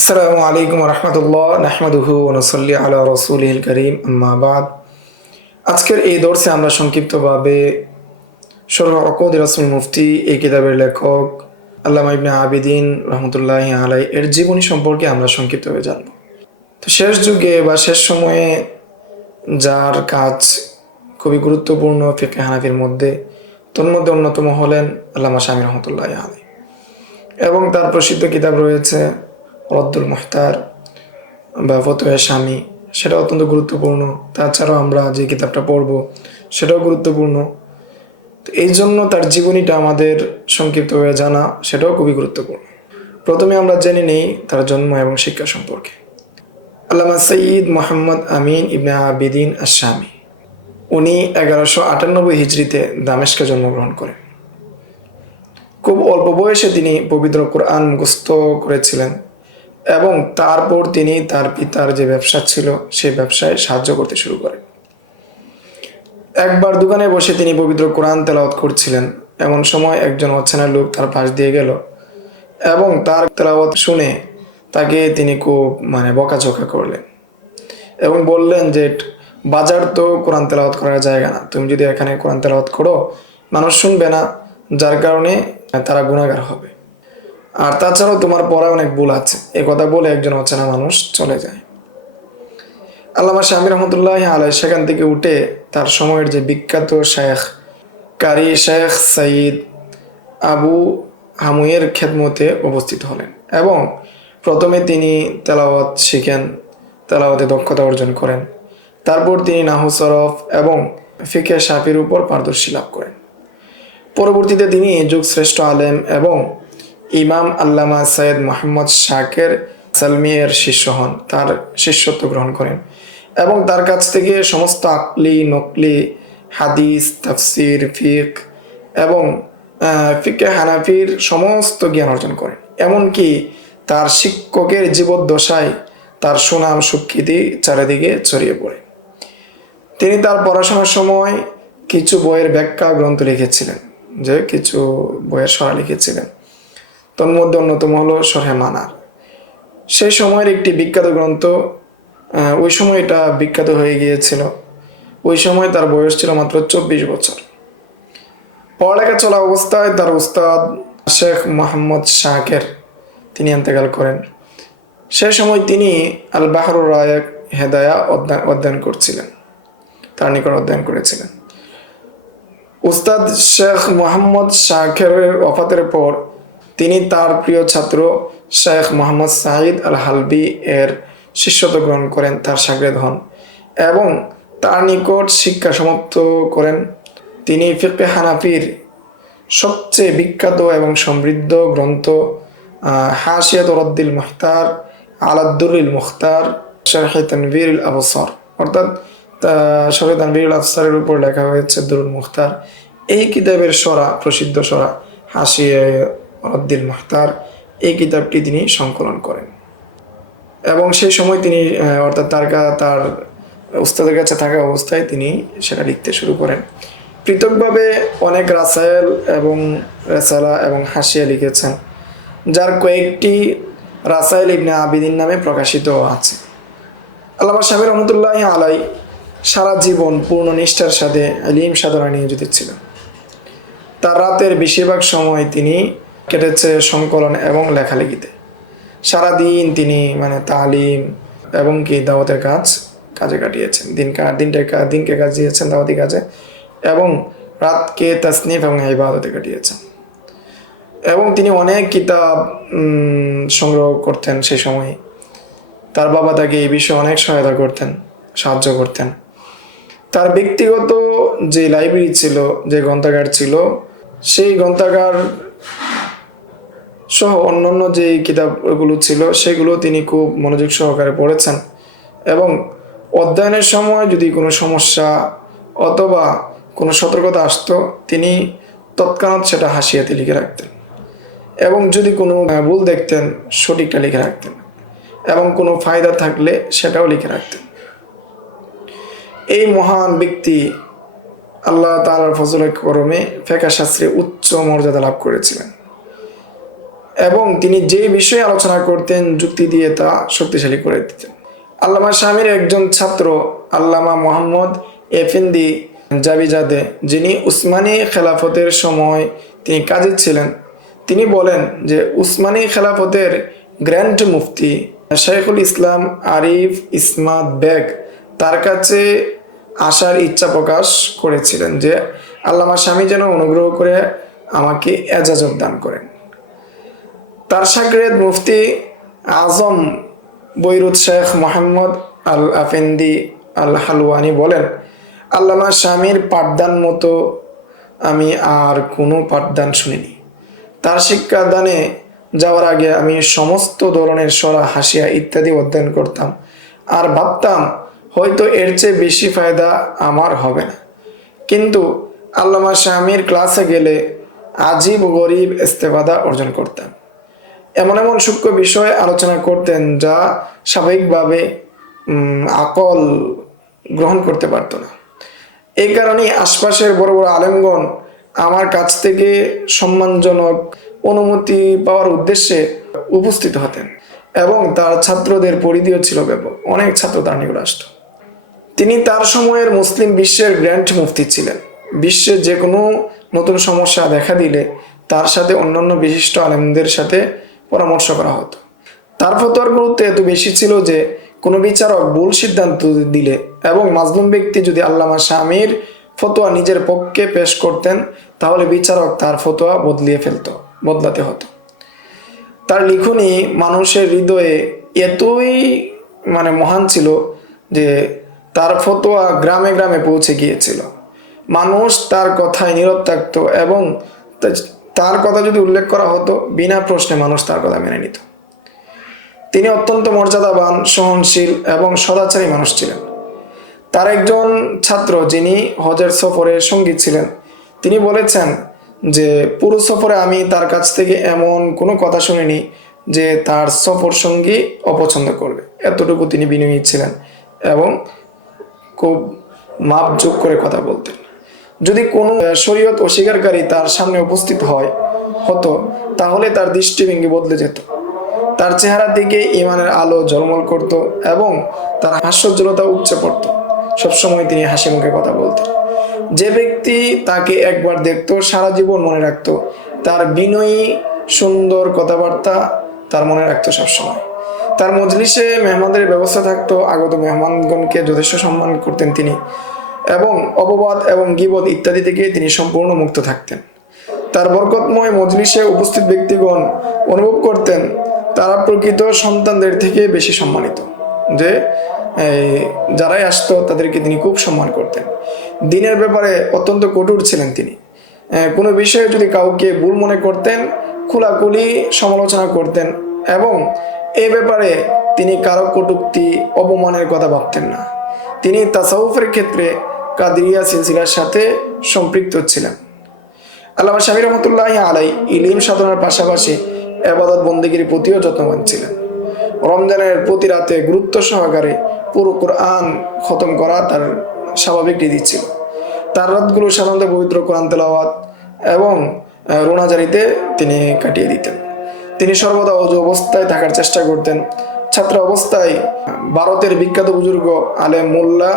আসসালামু আলাইকুম রহমতুল্লাহ নাহমাদুহু ওয়া নুসাল্লি আলা রাসূলিল কারীম আম্মা বাদ। আজকের এই দর্সে আমরা সংক্ষিপ্তভাবে শরহ উকুদ রাসূল মুফতি এই কিতাবের লেখক আল্লামা ইবনে আবিদিন রহমতুল্লাহি আলাইহি এর জীবনী সম্পর্কে আমরা সংক্ষিপ্তভাবে জানব। তো শেষ যুগে বা শেষ সময়ে যার কাজ খুবই গুরুত্বপূর্ণ ফিকহে হানাফির মধ্যে তন্মধ্যে অন্যতম হলেন আল্লামা শামী রহমতুল্লাহি আলাইহি, এবং তার প্রসিদ্ধ কিতাব রয়েছে রদ্দুল মুহতার বা ফতোয়া শামী, সেটা অত্যন্ত গুরুত্বপূর্ণ। তাছাড়াও আমরা যে কিতাবটা পড়ব সেটাও গুরুত্বপূর্ণ। তো এই জন্য তার জীবনীটা আমাদের সংক্ষিপ্তভাবে জানা সেটাও খুবই গুরুত্বপূর্ণ। প্রথমে আমরা জেনে নেই তার জন্ম এবং শিক্ষা সম্পর্কে। আল্লামা সৈয়দ মোহাম্মদ আমিন ইবনে আবিদিন আশ-শামী, উনি 1198 হিজরিতে দামেস্কে জন্মগ্রহণ করেন। খুব অল্প বয়সে তিনি পবিত্র কোরআন মুখস্থ করেছিলেন এবং তারপর তিনি তার পিতার যে ব্যবসা ছিল সেই ব্যবসায় সাহায্য করতে শুরু করেন। একবার দোকানে বসে তিনি পবিত্র কোরআন তেলাওয়াত করছিলেন, এমন সময় একজন অচেনা লোক তার পাশ দিয়ে গেল এবং তার তেলাওয়াত শুনে তাকে তিনি খুব বকাঝকা করলেন এবং বললেন যে বাজার তো কোরআন তেলাওয়াত করার জায়গা না, তুমি যদি এখানে কোরআন তেলাওয়াত করো মানুষ শুনবে না, যার কারণে তারা গুনাহগার হবে, আর তাছাড়াও তোমার পড়ায় অনেক ভুল আছে। এ কথা বলে একজন অচেনা মানুষ চলে যায়। আল্লামা শামী রহমতুল্লাহি আলাইহি সেখান থেকে উঠে তার সময়ের যে বিখ্যাত শেখ কারি শেখ সঈদ আবু হামুয়ের খেদমতে উপস্থিত হলেন এবং প্রথমে তিনি তেলাওয়াত শিখেন, তেলাওয়াতে দক্ষতা অর্জন করেন। তারপর তিনি নাহু সরফ এবং ফিকহে শাফির উপর পারদর্শী লাভ করেন। পরবর্তীতে তিনি যুগ শ্রেষ্ঠ আলেম এবং ইমাম আল্লামা সৈয়দ মোহাম্মদ শাকের সালমিয়ের শিষ্য হন, তার শিষ্যত্ব গ্রহণ করেন এবং তার কাছ থেকে সমস্ত আকলি নকলি হাদিস তাফসির ফিক এবং ফিকহে হানাফির সমস্ত জ্ঞান অর্জন করেন। এমনকি তার শিক্ষকের জীবদ্দশায় তার সুনাম সুখ্যাতি চারিদিকে ছড়িয়ে পড়ে। তিনি তার পড়াশোনার সময় কিছু বইয়ের ব্যাখ্যা গ্রন্থ লিখেছিলেন, যে কিছু বইয়ের সরা লিখেছিলেন, তন্মধ্যে অন্যতম হলো শরহে মানার। সেই সময়ের একটি বিখ্যাত গ্রন্থ, ওই সময় এটা বিখ্যাত হয়ে গিয়েছিল। ওই সময় তার বয়স ছিল মাত্র 24 বছর। পড়ালেখা চলা অবস্থায় তার উস্তাদ শেখ মোহাম্মদ শাকের তিনি ইন্তেকাল করেন। সেই সময় তিনি আল বাহরুর রায়েক হেদায়া অধ্যয়ন করছিলেন, তার নিকট অধ্যয়ন করেছিলেন। উস্তাদ শেখ মোহাম্মদ শাকেরের ওফাতের পর তিনি তার প্রিয় ছাত্র শেখ মোহাম্মদ সাঈদ আল হালবি এর শিষ্যত্ব গ্রহণ করেন, তার শাগরেদ হন এবং তার নিকট শিক্ষা সমাপ্ত করেন। তিনি ফিকহে হানাফির সবচেয়ে বিখ্যাত এবং সমৃদ্ধ গ্রন্থ হাশিয়াত রদ্দুল মুহতার আলাদ-দুররিল মুখতার শারহে তানবীরুল আবসার, অর্থাৎ শারহে তানবীরুল আবসারের উপর লেখা হয়েছে দুরুল মুখতার, এই কিতাবের সরা, প্রসিদ্ধ সরা হাশিয়া রদ্দুল মুহতার, এই কিতাবটি তিনি সংকলন করেন এবং সেই সময় তিনি অর্থাৎ তার উস্তাদের কাছে থাকা অবস্থায় তিনি সেটা লিখতে শুরু করেন। পৃথকভাবে অনেক রাসায়েল এবং রেসালা এবং হাশিয়া লিখেছেন, যার কয়েকটি রাসায়েল ইবনে আবিদিন নামে প্রকাশিত আছে। আল্লামা শামী রহমতুল্লাহি আলাইহি সারা জীবন পূর্ণ নিষ্ঠার সাথে ইলম সাধনায় নিয়োজিত ছিলেন। তার রাতের বেশিরভাগ সময় তিনি কেটেছে সংকলন এবং লেখালেখিতে। সারাদিন তিনি তালিম এবং দাওয়াতের কাজে কাটিয়েছেন, দিনকে কাজ দিয়েছেন দাওয়াতি কাজে, এবং রাতকে তাসনিফ এবং ইবাদতে কাটিয়েছেন। এবং তিনি অনেক কিতাব সংগ্রহ করতেন। সেই সময় তার বাবা তাকে এই বিষয়ে অনেক সহায়তা করতেন, সাহায্য করতেন। তার ব্যক্তিগত যে লাইব্রেরি ছিল, যে গ্রন্থাগার ছিল, সেই গ্রন্থাগার সহ অন্যান্য যে কিতাবগুলো ছিল সেগুলো তিনি খুব মনোযোগ সহকারে পড়েছেন এবং অধ্যয়নের সময় যদি কোনো সমস্যা অথবা কোনো সতর্কতা আসতো তিনি তৎক্ষণাৎ সেটা হাসিয়াতে লিখে রাখতেন এবং যদি কোনো ভুল দেখতেন সঠিকটা লিখে রাখতেন এবং কোনো ফায়দা থাকলে সেটাও লিখে রাখতেন। এই মহান ব্যক্তি আল্লাহ তাআলার ফজলের করমে ফিকহ শাস্ত্রে উচ্চ মর্যাদা লাভ করেছিলেন এবং তিনি যে বিষয়ে আলোচনা করতেন যুক্তি দিয়ে তা শক্তিশালী করে দিতেন। আল্লামা শামীর একজন ছাত্র আল্লামা মোহাম্মদ এফেন্দি জাবিজাদে, যিনি উসমানী খেলাফতের সময় তিনি কাজী ছিলেন, তিনি বলেন যে উসমানী খেলাফতের গ্র্যান্ড মুফতি শাইখুল ইসলাম আরিফ ইসমাত বেগ তার কাছে আসার ইচ্ছা প্রকাশ করেছিলেন যে আল্লামা শামী যেন অনুগ্রহ করে আমাকে এজাজত দান করেন। তার শাগরেদ মুফতি আজম বৈরুত শেখ মোহাম্মদ আল আফেন্দি আল হালওয়ানি বলেন, আল্লামা শামীর পাঠদান মতো আমি আর কোনো পাঠদান শুনিনি। তার শিক্ষাদানে যাওয়ার আগে আমি সমস্ত ধরনের সরা, হাসিয়া ইত্যাদি অধ্যয়ন করতাম আর ভাবতাম হয়তো এর চেয়ে বেশি ফায়দা আমার হবে না। কিন্তু আল্লামা শামীর ক্লাসে গেলে আজীব গরিব ইস্তেফাদা অর্জন করতাম। এমন এমন সূক্ষ্ম বিষয়ে আলোচনা করতেন যা স্বাভাবিকভাবে আকল গ্রহণ করতে পারত না। এই কারণেই আশপাশের বড় বড় আলেমগণ আমার কাছ থেকে সম্মানজনক অনুমতি পাওয়ার উদ্দেশ্যে উপস্থিত হতেন এবং তার ছাত্রদের পরিধিও ছিল ব্যাপক। অনেক ছাত্র তার নিকট আসত। তিনি তার সময়ের মুসলিম বিশ্বের গ্র্যান্ড মুফতি ছিলেন। বিশ্বে যে কোনো নতুন সমস্যা দেখা দিলে তার সাথে অন্যান্য বিশিষ্ট আলেমদের সাথে পরামর্শ করা হতো। তার ফতোয়ার গুরুত্ব এত বেশি ছিল যে কোনো বিচারক ভুল সিদ্ধান্ত দিলে এবং মাজলুম ব্যক্তি যদি আল্লামা শামীর ফতোয়া নিজের পক্ষে পেশ করতেন তাহলে বিচারক তার ফতোয়া বদলাতে হতো। তার লিখনী মানুষের হৃদয়ে এতই মহান ছিল যে তার ফতোয়া গ্রামে গ্রামে পৌঁছে গিয়েছিল। মানুষ তার কথায় নীরব থাকত এবং তার কথা যদি উল্লেখ করা হতো বিনা প্রশ্নে মানুষ তার কথা মেনে নিত। তিনি অত্যন্ত মর্যাদাবান, সহনশীল এবং সদাচারী মানুষ ছিলেন। তার একজন ছাত্র যিনি হজের সফরে সঙ্গী ছিলেন, তিনি বলেছেন যে পুরো সফরে আমি তার কাছ থেকে এমন কোনো কথা শুনিনি যে তার সফর সঙ্গী অপছন্দ করবে। এতটুকু তিনি বিনয়ী ছিলেন এবং খুব মাপযোগ করে কথা বলতেন। যদি কোনো শরীয়ত অস্বীকারী তার সামনে উপস্থিত হতো তাহলে তার দৃষ্টিভঙ্গি বদলে যেত। তার চেহারা দিকে ইমানের আলো ঝলমল করত এবং তার হাস্যোজ্জ্বলতা উপচে পড়ত। সবসময় তিনি হাসি মুখে কথা বলতেন। যে ব্যক্তি তাকে একবার দেখতো সারা জীবন মনে রাখতো। তার বিনয়ী সুন্দর কথাবার্তা তার মনে রাখতো সবসময়। তার মজলিসে মেহমানদের ব্যবস্থা থাকতো। আগত মেহমানগণকে যথেষ্ট সম্মান করতেন তিনি এবং অপবাদ এবং গীবত ইত্যাদি থেকে তিনি সম্পূর্ণ মুক্ত থাকতেন। তার বরকতময় মজলিসে উপস্থিত ব্যক্তিগণ অনুভব করতেন তারা প্রকৃত সন্তানদের থেকে বেশি সম্মানিত, যে যারাই আসতো তাদেরকে তিনি খুব সম্মান করতেন। দিনের ব্যাপারে অত্যন্ত কঠোর ছিলেন তিনি। কোনো বিষয়ে যদি কাউকে ভুল মনে করতেন খোলাখুলি সমালোচনা করতেন এবং এ ব্যাপারে তিনি কারো কটূক্তি অপমানের কথা ভাবতেন না। তিনি তাসাউফের ক্ষেত্রে কাদরিয়া সিলসিলার সাথে সম্পৃক্ত ছিলেন। আল্লামা শামী রহমতুল্লাহি আলাইহি ইলম সাধনার পাশাপাশি ইবাদত বন্দেগীর প্রতিও যত্নবান ছিলেন। রমজানের প্রতি রাতে গুরুত্ব সহকারে পুরো কোরআন খতম করা তার স্বাভাবিক রীতি ছিল। তার রাতগুলো সাধারণত পবিত্র কোরআন তেলাওয়াত এবং রোনাজারিতে তিনি কাটিয়ে দিতেন। তিনি সর্বদা অজু অবস্থায় থাকার চেষ্টা করতেন। ছাত্র অবস্থায় ভারতের বিখ্যাত বুজুর্গ আলেম মোল্লা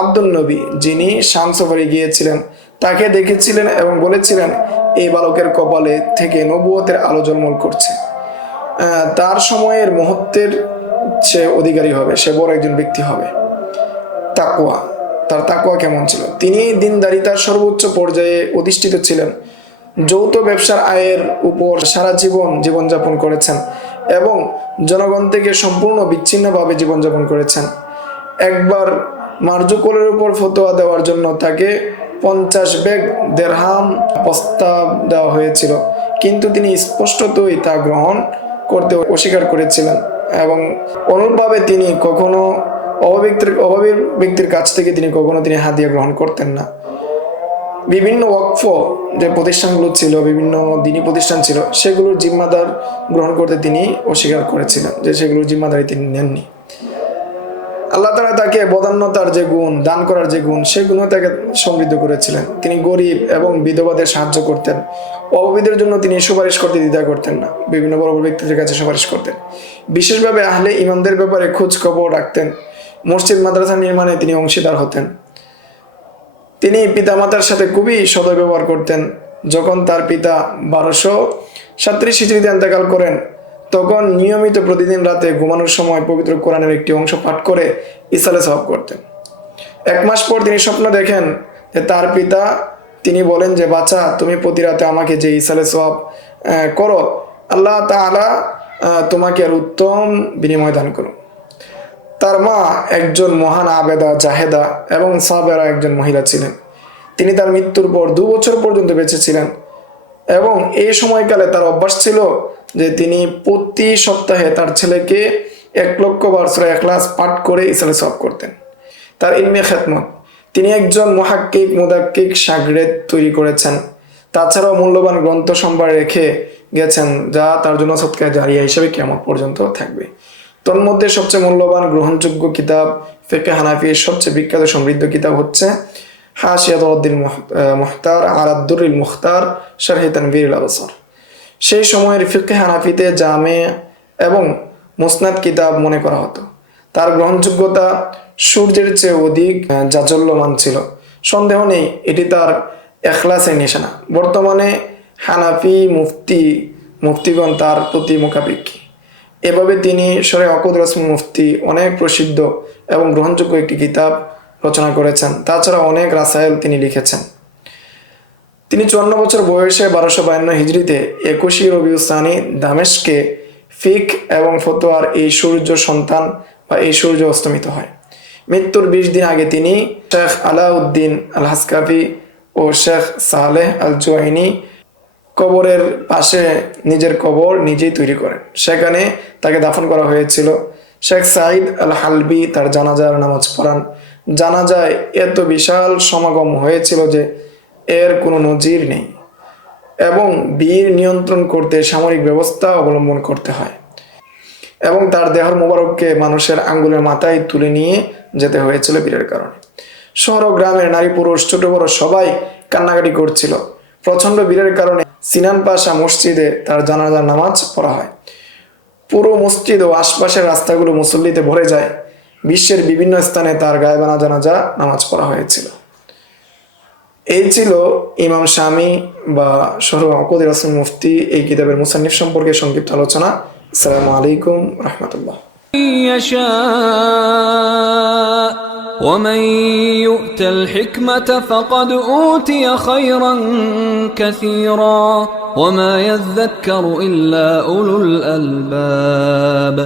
আব্দুল নবী, যিনি শাম সফরে গিয়েছিলেন, তাকে দেখেছিলেন এবং বলেছিলেন এই বালকের কপালে থেকে নবুয়তের আলো ঝলমল করছে। তার সময়ের মুহূর্তের সে অধিকারী হবে, সে বড় একজন ব্যক্তি হবে। তাকওয়া, তার তাকওয়া কেমন ছিল? তিনি দিনদারিতার সর্বোচ্চ পর্যায়ে অধিষ্ঠিত ছিলেন। যৌথ ব্যবসার আয়ের উপর সারা জীবনযাপন করেছেন এবং জনগণ থেকে সম্পূর্ণ বিচ্ছিন্নভাবে জীবনযাপন করেছেন। একবার মার্জুকলের উপর ফতোয়া দেওয়ার জন্য তাকে 50 বেগ দেরহাম প্রস্তাব দেওয়া হয়েছিল, কিন্তু তিনি স্পষ্টতই তা গ্রহণ করতে অস্বীকার করেছিলেন এবং অনুরূপভাবে তিনি কখনো অভাবী ব্যক্তির কাছ থেকে তিনি হাদিয়া গ্রহণ করতেন না। বিভিন্ন ওয়াকফ যে প্রতিষ্ঠানগুলো ছিল, বিভিন্ন দিনী প্রতিষ্ঠান ছিল, সেগুলোর জিম্মাদার গ্রহণ করতে তিনি অস্বীকার করেছিলেন, যে সেগুলোর জিম্মাদারি তিনি নেননি। আল্লাহ তাআলা তাকে বদান্যতার যে গুণ, দান করার যে গুণ, সেগুলো তাকে সমৃদ্ধ করেছিলেন। তিনি গরিব এবং বিধবাদের সাহায্য করতেন, অপবিত্রের জন্য তিনি সুপারিশ করতে দ্বিধা করতেন না, বিভিন্ন বড় বড় ব্যক্তিদের কাছে সুপারিশ করতেন। বিশেষভাবে আহলে ইমামদের ব্যাপারে খোঁজ খবর রাখতেন। মসজিদ মাদ্রাসা নির্মাণে তিনি অংশীদার হতেন। তিনি পিতামাতার সাথে খুবই সদয় ব্যবহার করতেন। যখন তার পিতা 1237 হিজরিতে ইন্তেকাল করেন, তখন নিয়মিত প্রতিদিন রাতে ঘুমানোর সময় পবিত্র কোরআনের একটি অংশ পাঠ করে ইসালে সওয়াব করতেন। 1 মাস পর তিনি স্বপ্ন দেখেন যে তার পিতা, তিনি বলেন যে বাচ্চা, তুমি প্রতি রাতে আমাকে যে ইসালে সওয়াব করো, আল্লাহ তাআলা তোমাকে আর উত্তম বিনিময় দান করুন। তার মা একজন মহান আবেদা, জাহেদা এবং সাবেরা একজন মহিলা ছিলেন। তিনি তার মৃত্যুর পর 2 বছর পর্যন্ত বেঁচে ছিলেন এবং এই সময়কালে তার অভ্যাস ছিল যে তিনি প্রতি সপ্তাহে তার ছেলেকে 1 লক্ষ বার সূরা ইখলাস পাঠ করে ইসালে সওয়াব করতেন। তার ইলমে খেদমত, তিনি একজন মুহাক্কিক মুদাক্কিক শাগরেদ তৈরি করেছেন। তাছাড়াও মূল্যবান গ্রন্থ সম্ভার রেখে গেছেন, যা তার জন্য সদকা জারিয়া হিসেবে কিয়ামত পর্যন্ত থাকবে। তন্মধ্যে সবচেয়ে মূল্যবান গ্রহণযোগ্য কিতাব ফিকহে হানাফির সবচেয়ে বিখ্যাত সমৃদ্ধ কিতাব হচ্ছে হাশিয়াতুদ্দিন মুখতার আলা দুররিল মুখতার শারহি তানবীরুল আবসার। সেই সময়ের ফিকহে হানাফিতে জামে এবং মুসনাদ কিতাব মনে করা হতো। তার গ্রহণযোগ্যতা সূর্যের চেয়ে অধিক জাজ্বল্যমান ছিল। সন্দেহ নেই এটি তার ইখলাসের নিশানা। বর্তমানে হানাফি মুফতিগণ তার প্রতি মুখাপেক্ষী। এভাবে তিনি শরে অকুদ রসম মুফতি অনেক প্রসিদ্ধ এবং গ্রহণযোগ্য একটি কিতাব রচনা করেছেন। তাছাড়া অনেক রাসায়েল তিনি লিখেছেন। তিনি 54 বছর বয়সে 1252 হিজরিতে 21 রবিউল সানি দামেস্কে ফিক এবং ফতোয়ার এই সূর্য সন্তান বা এই সূর্য অস্তমিত হয়। মৃত্যুর 20 দিন আগে তিনি শেখ আলাউদ্দিন আল হাসকাফি ও শেখ সালেহ আল জুয়াইনি কবরের পাশে নিজের কবর নিজেই তৈরি করেন। সেখানে তাকে দাফন করা হয়েছিল। শেখ সাইদ আল হালবি তার জানাজার নামাজ পড়ান। জানাজায় এত বিশাল সমাগম হয়েছিল যে এর কোনো নজির নেই এবং ভিড় নিয়ন্ত্রণ করতে সামরিক ব্যবস্থা অবলম্বন করতে হয় এবং তার দেহ মোবারককে মানুষের আঙ্গুলের মাথায় তুলে নিয়ে যেতে হয়েছিল ভিড়ের কারণে। শহর ও গ্রামের নারী পুরুষ ছোট বড় সবাই কান্নাকাটি করছিল। প্রচণ্ড ভিড়ের কারণে সিনান পাশা মসজিদে তার জানাজার নামাজ পড়া হয়। পুরো মসজিদ ও আশপাশের রাস্তাগুলো মুসল্লিতে ভরে যায়। বিশ্বের বিভিন্ন স্থানে তার গায়েবানা জানাজা নামাজ পড়া হয়েছিল। এই ছিল ইমাম শামি বা শরহ অকুদ রসম মুফতি এই কিতাবের মুসান্নিফ সম্পর্কে সংক্ষিপ্ত আলোচনা। আসসালামু আলাইকুম রাহমাতুল্লাহ। ومن يؤت الحكمة فقد أوتي خيرا كثيرا وما يذكر إلا أولو الألباب